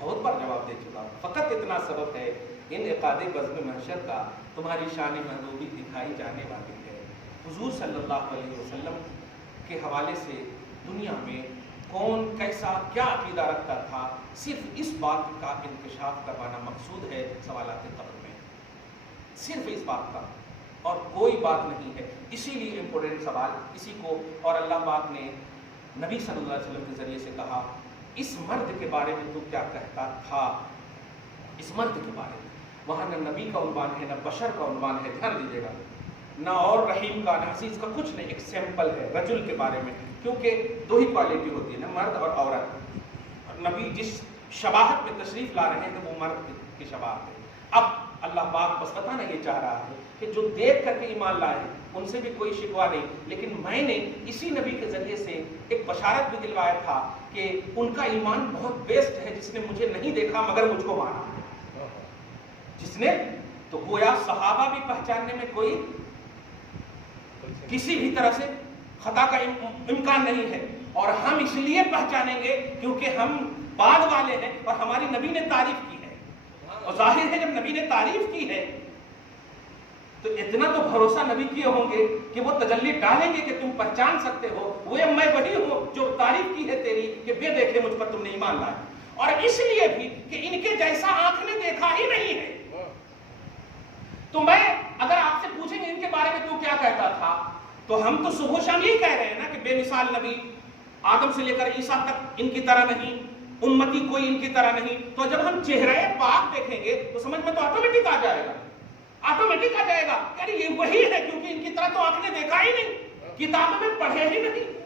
بہت بار جواب دے چکا ہوں. فقط اتنا سبب ہے انعقاد بزم محشر کا تمہاری شان محبوبی دکھائی جانے والی ہے. حضور صلی اللہ علیہ وسلم کے حوالے سے دنیا میں کون کیسا کیا عقیدہ رکھتا تھا، صرف اس بات کا انکشاف کروانا مقصود ہے سوالات قبر میں، صرف اس بات کا، اور کوئی بات نہیں ہے. اسی لیے امپورٹنٹ سوال اسی کو، اور اللہ پاک نے نبی صلی اللہ علیہ وسلم کے ذریعے سے کہا اس مرد کے بارے میں تو کیا کہتا تھا، اس مرد کے بارے میں. وہاں نہ نبی کا عنوان ہے نہ بشر کا عنوان ہے، دھیان دیجیے گا، نہ اور رحیم کا نہ عزیز کا، کچھ نہیں. ایک سیمپل ہے رجل کے بارے میں، کیونکہ دو ہی کوالٹی ہوتی ہے نا، مرد اور عورت. نبی جس شباہت میں تشریف لا رہے ہیں وہ مرد کی شباہت ہے. اب اللہ پاک بس بتانا یہ چاہ رہا ہے کہ جو دیکھ کر کے ایمان لائے ان سے بھی کوئی شکوہ نہیں، لیکن میں نے اسی نبی کے ذریعے سے ایک بشارت بھی دلوایا تھا کہ ان کا ایمان بہت بیسٹ ہے جس نے مجھے نہیں دیکھا مگر مجھ کو مانا. جس نے تو گویا صحابہ بھی پہچاننے میں کوئی کسی بھی طرح سے خطا کا امکان نہیں ہے، اور ہم اس لیے پہچانیں گے کیونکہ ہم بعد والے ہیں اور ہماری نبی نے تعریف کی ہے. اور ظاہر ہے جب نبی نے تعریف کی ہے تو اتنا تو بھروسہ نبی کیے ہوں گے کہ وہ تجلی ڈالیں گے کہ تم پہچان سکتے ہو وہ میں وہی ہوں جو تعریف کی ہے تیری کہ بے دیکھے مجھ پر تم نے ایمان لایا. اور اس لیے بھی کہ ان کے جیسا آنکھ نے دیکھا ہی نہیں ہے. تو میں اگر آپ سے پوچھیں گے ان کے بارے میں تو کیا کہتا تھا، تو ہم تو صبح شام یہی کہہ رہے ہیں نا کہ بے مثال نبی، آدم سے لے کر عیسیٰ تک ان کی طرح نہیں، امتی کوئی ان کی طرح نہیں. تو جب ہم چہرے پاک دیکھیں گے تو سمجھ میں تو آٹومیٹک آ جائے گا، آٹومیٹک آ جائے گا کہ یہ وہی ہے، کیونکہ ان کی طرح تو آنکھ نے دیکھا ہی نہیں، کتابوں میں پڑھے ہی نہیں.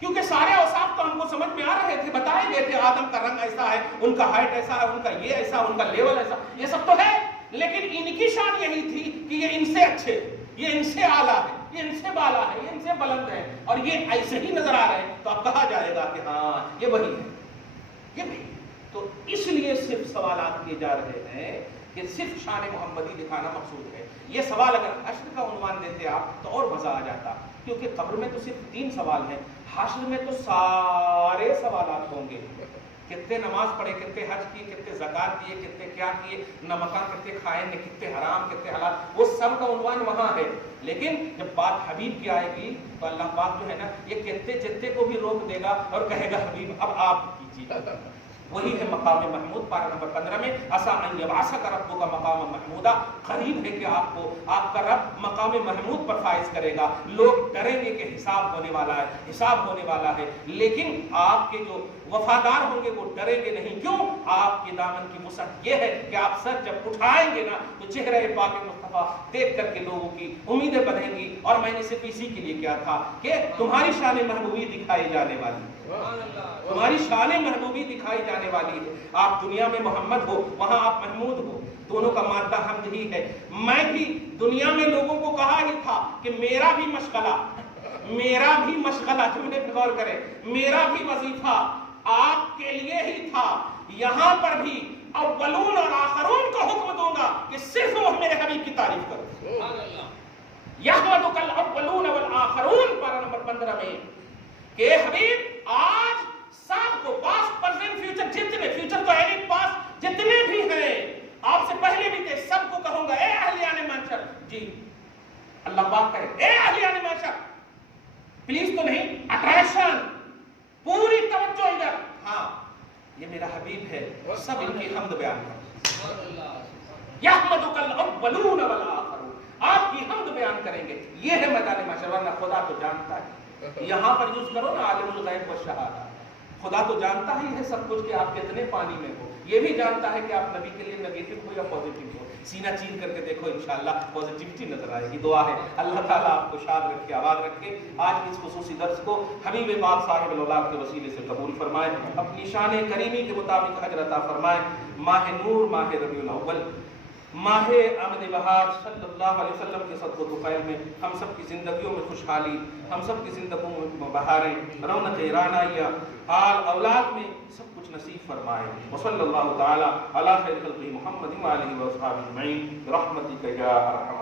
کیونکہ سارے اوصاف تو ہم کو سمجھ میں آ رہے تھے، بتائے گئے تھے آدم کا رنگ ایسا ہے، ان کا ہائٹ ایسا ہے، ان کا یہ ایسا، ان کا لیول ایسا، یہ سب تو ہے. لیکن ان کی شان یہی تھی کہ یہ ان سے اچھے، یہ ان سے اعلیٰ ہے، یہ ان سے بالا ہے، یہ ان سے بلند ہے، اور یہ ایسے ہی نظر آ رہے ہیں. تو اب کہا جائے گا کہ ہاں یہ وہی ہے، یہ وہی. تو اس لیے صرف سوالات کیے جا رہے ہیں کہ صرف شان محمدی دکھانا مقصود ہے. یہ سوال اگر حشر کا عنوان دیتے آپ تو اور مزہ آ جاتا، کیونکہ قبر میں تو صرف 3 سوال ہیں، حشر میں تو سارے سوالات ہوں گے. کتنے نماز پڑھے، کتنے حج کیے، کتنے زکات دیے، کتنے کیا کیے، نمکہ کتنے کھائے، کتنے حرام کتنے حلال، وہ سب کا عنوان وہاں ہے. لیکن جب بات حبیب کی آئے گی تو اللہ پاک جو ہے نا یہ کتنے جتنے کو بھی روک دے گا اور کہے گا حبیب اب آپ کیجیے. وہی ہے مقام محمود. پارہ نمبر 15 میں عسیٰ ان یبعثک ربک مقام محمودا، قریب ہے کہ آپ کو آپ کا رب مقام محمود پر فائز کرے گا. لوگ ڈریں گے کہ حساب ہونے والا ہے، حساب ہونے والا ہے، لیکن آپ کے جو وفادار ہوں گے وہ ڈریں گے نہیں. کیوں؟ آپ کے دامن کی وسعت یہ ہے کہ آپ سر جب اٹھائیں گے نا تو چہرہ پاک مصطفیٰ دیکھ کر کے لوگوں کی امیدیں بڑھیں گی. اور میں نے صرف اسی کے لیے کیا تھا کہ تمہاری شان محبوبی دکھائی جانے والی ہے، تمہاری شان محبوبی دکھائی جانے والی ہے. آپ دنیا میں محمد ہو، وہاں آپ محمود ہو، دونوں کا مادہ حمد ہی ہے. میں بھی دنیا میں لوگوں کو کہا ہی تھا کہ میرا بھی مشغلہ، تم نے غور کرے، میرا بھی وظیفہ آپ کے لیے ہی تھا. یہاں پر بھی اولون اور آخرون کو حکم دوں گا کہ صرف وہ میرے حبیب کی تعریف کرو. یحمدک الاولون والآخرون پارہ نمبر 15 میں کہ حبیب آج سب کو پاسٹ پریزنٹ فیوچر، جتنے فیوچر تو ہے نہیں، پاسٹ جتنے بھی ہیں آپ سے پہلے بھی تھے، سب کو کہوں گا اے اہلیان محشر. جی اللہ پاک کہے اے اہلیان محشر، پلیز تو نہیں، اٹریکشن، پوری توجہ ادھر. ہاں یہ میرا حبیب ہے، سب ان کی حمد بیان کرو. یحمدک الاولون والآخرون، آپ کی حمد بیان کریں گے. یہ ہے میدان محشر. ورنہ خدا تو جانتا ہے، یہاں پر یوز کرو نا عالم الغیب والشہادہ، خدا تو جانتا ہی ہے سب کچھ کہ آپ کتنے پانی میں ہو. یہ بھی جانتا ہے کہ آپ نبی کے لیے نیگیٹو ہو یا پازیٹیو ہو. سینہ چین کر کے دیکھو، انشاءاللہ پازیٹیوٹی نظر آئے گی. دعا ہے اللہ تعالیٰ آپ کو شاد رکھے، آباد رکھے. آج اس خصوصی درس کو حبیب پاک صاحب الاولاد کے وسیلے سے قبول فرمائے، اپنی شان کریمی کے مطابق اجر عطا فرمائے. ماہ نور، ماہ ربیع الاول، ماہ آمد بہار صلی اللہ علیہ وسلم کے صدق و طفیل میں ہم سب کی زندگیوں میں خوشحالی، ہم سب کی زندگیوں میں بہاریں، رونق رعنائیاں، آل اولاد میں سب کچھ نصیب فرمائے. وصلی اللہ تعالی علی خیر خلقہ محمد وآلہ وصحبہ اجمعین برحمتک یا ارحم